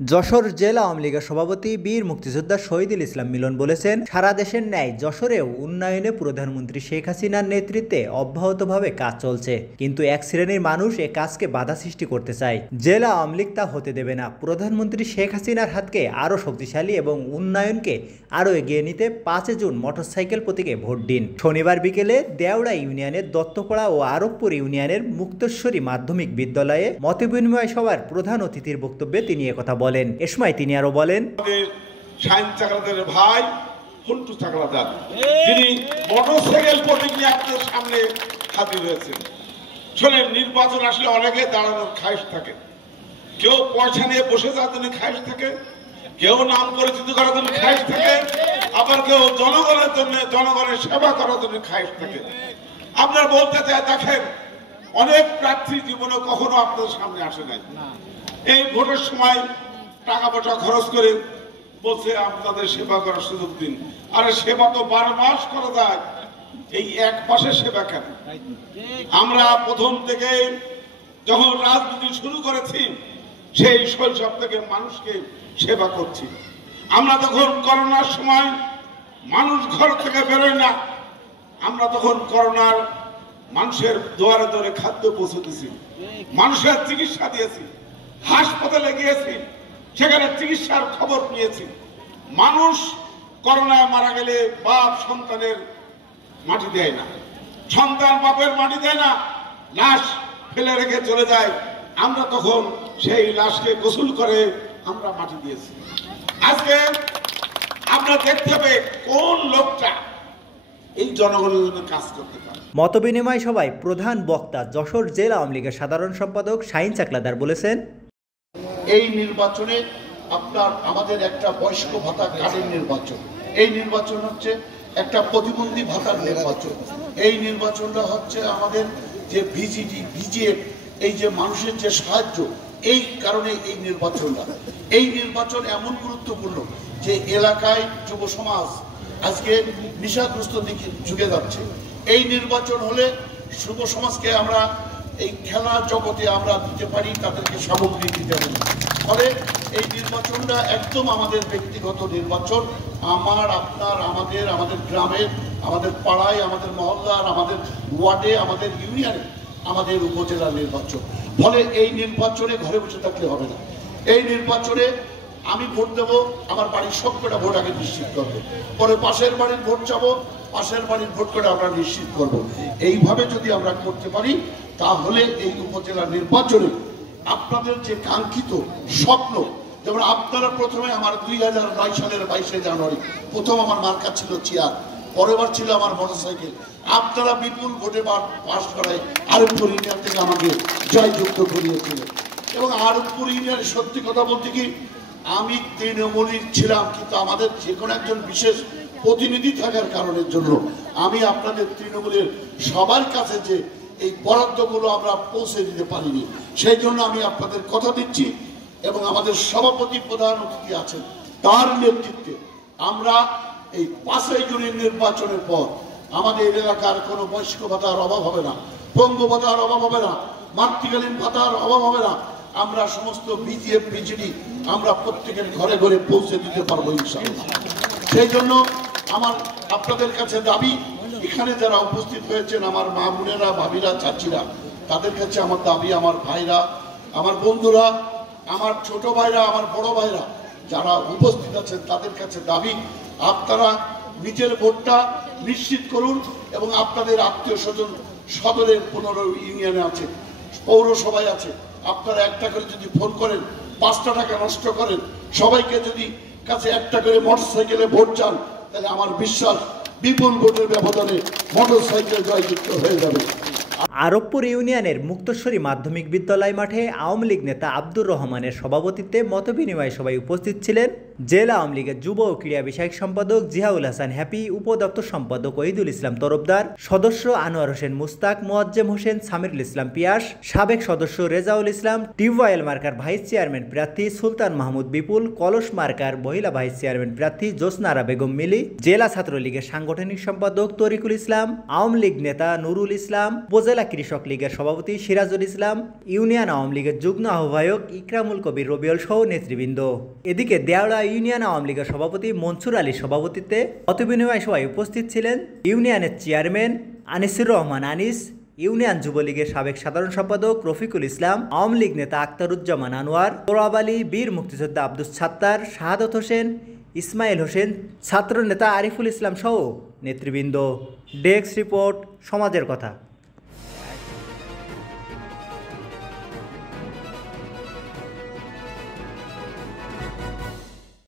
যশোর জেলা আওয়ামী লীগের সভাপতি বীর মুক্তিযোদ্ধা শহীদুল ইসলাম মিলন বলেছেন, সারা দেশের ন্যায় যশোরেও উন্নয়নে প্রধানমন্ত্রী শেখ হাসিনার নেতৃত্বে অব্যাহতভাবে কাজ চলছে, কিন্তু এক শ্রেণীর মানুষ এ কাজকে বাধা সৃষ্টি করতে চায়। জেলা আওয়ামী লীগ তা হতে দেবে না। প্রধানমন্ত্রী শেখ হাসিনার হাতকে আরও শক্তিশালী এবং উন্নয়নকে আরও এগিয়ে নিতে 5 জুন মোটরসাইকেল প্রতীকে ভোট দিন। শনিবার বিকেলে দেওড়া ইউনিয়নের দত্তপাড়া ও আরবপুর ইউনিয়নের মুক্তেশ্বরী মাধ্যমিক বিদ্যালয়ে মতবিনিময় সভার প্রধান অতিথির বক্তব্যে তিনি একথা বলেন। এ সময় তিনি আরো বলেন, শাহিন চাকলাদারের ভাই হুন্টু চাকলাদার যিনি মোটরসাইকেল প্রতীক নিয়ে আপনাদের সামনে হাজির হয়েছেন। শোনেন, নির্বাচন আসলে অনেকে দাঁড়ানোর খায়েশ থাকে, কেউ পয়সা নিয়ে বসে যাওয়ার জন্য খায়েশ থাকে, কেউ নাম পরিচিত করার জন্য খায়েশ থাকে, আবার কেউ জনগণের জন্য জনগণের সেবা করার জন্য খায়েশ থাকে। আপনার বলতে চাই, দেখেন অনেক প্রার্থী জীবনে কখনো আপনাদের সামনে আসে নাই। এই ভোটের সময় টাকা পয়সা খরচ করে বলছে আপনাদের সেবা করার সুযোগ দিন। আরে সেবা তো 12 মাস করা যায়, এই এক মাসের সেবা কেন? আমরা প্রথম থেকে যখন রাজনীতি শুরু করেছি সেই শৈশব থেকে মানুষকে সেবা করছি। আমরা তখন করোনার সময় মানুষ ঘর থেকে বেরোয় না, আমরা তখন করোনার মানুষের দুয়ারে দুয়ারে খাদ্য পৌঁছে দিয়েছি, মানুষের চিকিৎসা দিয়েছি, হাসপাতালে গিয়েছি, সেখানে চিকিৎসার খবর নিয়েছি। মানুষ করোনায় মারা গেলে বাপ সন্তানের মাটি দেয় না, সন্তান বাপের মাটি দেয় না, লাশ ফেলে রেখে চলে যায়। আমরা তখন সেই লাশকে গোসল করে আমরা মাটি দিয়েছি। আজকে আমরা দেখতে হবে কোন লোকটা এই জনগণের জন্য কাজ করতে পারে। মতবিনিময় সভায় প্রধান বক্তা যশোর জেলা আওয়ামী লীগের সাধারণ সম্পাদক শাহিন চাকলাদার বলেছেন, এই নির্বাচনে আমাদের একটা বয়স্ক ভাতা কার্ডের নির্বাচন, এই নির্বাচন হচ্ছে একটা প্রতিবন্ধী ভাতার নির্বাচন, এই নির্বাচনটা হচ্ছে আমাদের যে ভিজিডি ভিজিএফ, এই যে মানুষের যে সাহায্য, এই কারণে এই নির্বাচন এমন গুরুত্বপূর্ণ যে এলাকায় যুব সমাজ আজকে নেশাগ্রস্ত দিকে ঝুঁকে যাচ্ছে। এই নির্বাচন হলে যুব সমাজকে আমরা এই খেলা জগতে আমরা দিতে পারি, তাদেরকে সামগ্রী দিতে পারি। ফলে এই নির্বাচনটা একদম আমাদের ব্যক্তিগত নির্বাচন, আমার আপনার আমাদের গ্রামের, আমাদের পাড়ায়, আমাদের মহল্লার, আমাদের ওয়ার্ডে, আমাদের ইউনিয়নে, আমাদের উপজেলার নির্বাচন। ফলে এই নির্বাচনে ঘরে বসে থাকলে হবে না। এই নির্বাচনে আমি ভোট দেবো, আমার বাড়ির সবকটা ভোট আগে নিশ্চিত করবো, পরে পাশের বাড়ির ভোট যাবো, পাশের বাড়ির ভোট করে আমরা নিশ্চিত করব। এইভাবে যদি আমরা করতে পারি তাহলে এই উপজেলা নির্বাচনে আপনাদের যে কাঙ্ক্ষিত স্বপ্ন, যেমন আপনারা প্রথমে আমার 2009 সালের 22 জানুয়ারি প্রথম আমার মার্কা ছিল চেয়ার, পরেরবার ছিল আমার মোটরসাইকেল, আপনারা বিপুল ভোটে পাস করায় আরবপুর ইউনিয়ন থেকে আমাকে জয়যুক্ত করিয়েছিলেন। এবং আরবপুর ইউনিয়নের সত্যি কথা বলতে কি, আমি তৃণমূলীর ছিলাম, কিন্তু আমাদের যে কোনো একজন বিশেষ প্রতিনিধি থাকার কারণের জন্য আমি আপনাদের তৃণমূলের সবার কাছে যে এই বরাদ্দগুলো আমরা পৌঁছে দিতে পারিনি। সেই জন্য আমি আপনাদের কথা দিচ্ছি এবং আমাদের সভাপতি প্রধান অতিথি আছেন, তার নেতৃত্বে আমরা এই 5 জুনের নির্বাচনের পর আমাদের এলাকার কোনো বয়স্ক ভাতার অভাব হবে না, পঙ্গু ভাতার অভাব হবে না, মাতৃকালীন ভাতার অভাব হবে না। আমরা সমস্ত বিজিএফ বিজেডি আমরা প্রত্যেকের ঘরে ঘরে পৌঁছে দিতে পারবো ইনশাআল্লাহ। সেই জন্য আমার আপনাদের কাছে দাবি, এখানে যারা উপস্থিত হয়েছেন আমার মা বোনেরা, ভাবিরা, চাচিরা, তাদের কাছে আমার দাবি, আমার ভাইরা, আমার বন্ধুরা, আমার ছোট ভাইরা, আমার বড় ভাইরা যারা উপস্থিত আছেন, তাদের কাছে দাবি, আপনারা নিজের ভোটটা নিশ্চিত করুন এবং আপনাদের আত্মীয় স্বজন সদরের 15 ইউনিয়নে আছে, পৌরসভায় আছে, আপনারা একটা করে যদি ফোন করেন, 5টা টাকা নষ্ট করেন, সবাইকে যদি কাছে একটা করে মোটরসাইকেলে ভোট চান, তাহলে আমার বিশ্বাস বিপুল ভোটের ব্যবধানে মোটরসাইকেল জয়যুক্ত হয়ে যাবে। আরবপুর ইউনিয়নের মুক্তেশ্বরী মাধ্যমিক বিদ্যালয় মাঠে আওয়ামী লীগ নেতা আব্দুর রহমানের সভাপতিত্বে মতবিনিময় সভায় উপস্থিত ছিলেন জেলা আওয়ামী লীগের যুব ও ক্রীড়া বিষয়ক সম্পাদক জিয়াউল হাসান হ্যাপি, উপদপ্তর সম্পাদক ওহিদুল ইসলাম তরফদার, সদস্য আনোয়ার হোসেন মুস্তাক, মোয়াজ্জেম হোসেন, সামিরুল ইসলাম পিয়াস, সাবেক সদস্য রেজাউল ইসলাম, টিউবওয়েল মার্কার ভাইস চেয়ারম্যান প্রার্থী সুলতান মাহমুদ বিপুল, কলস মার্কার মহিলা ভাইস চেয়ারম্যান প্রার্থী জোসনারা বেগম মিলি, জেলা ছাত্রলীগের সাংগঠনিক সম্পাদক তরিকুল ইসলাম, আওয়ামী লীগ নেতা নুরুল ইসলাম, উপজেলা কৃষক লীগের সভাপতি সিরাজুল ইসলাম, ইউনিয়ন আওয়ামী লীগের যুগ্ম আহ্বায়ক ইকরামুল কবির রবিউল সহ নেতৃবৃন্দ। এদিকে দেওড়া ইউনিয়ন আওয়ামী লীগের সভাপতি মনসুর আলীর সভাপতিত্বে মতবিনিময় সভায় উপস্থিত ছিলেন ইউনিয়নের চেয়ারম্যান আনিসুর রহমান আনিস, ইউনিয়ন যুবলীগের সাবেক সাধারণ সম্পাদক রফিকুল ইসলাম, আওয়ামী লীগ নেতা আখতারুজ্জামান আনোয়ার, তোরাব আলী, বীর মুক্তিযোদ্ধা আব্দুস সাত্তার, শাহাদত হোসেন, ইসমাইল হোসেন, ছাত্র নেতা আরিফুল ইসলাম সহ নেতৃবৃন্দ। ডেস্ক রিপোর্ট, সমাজের কথা।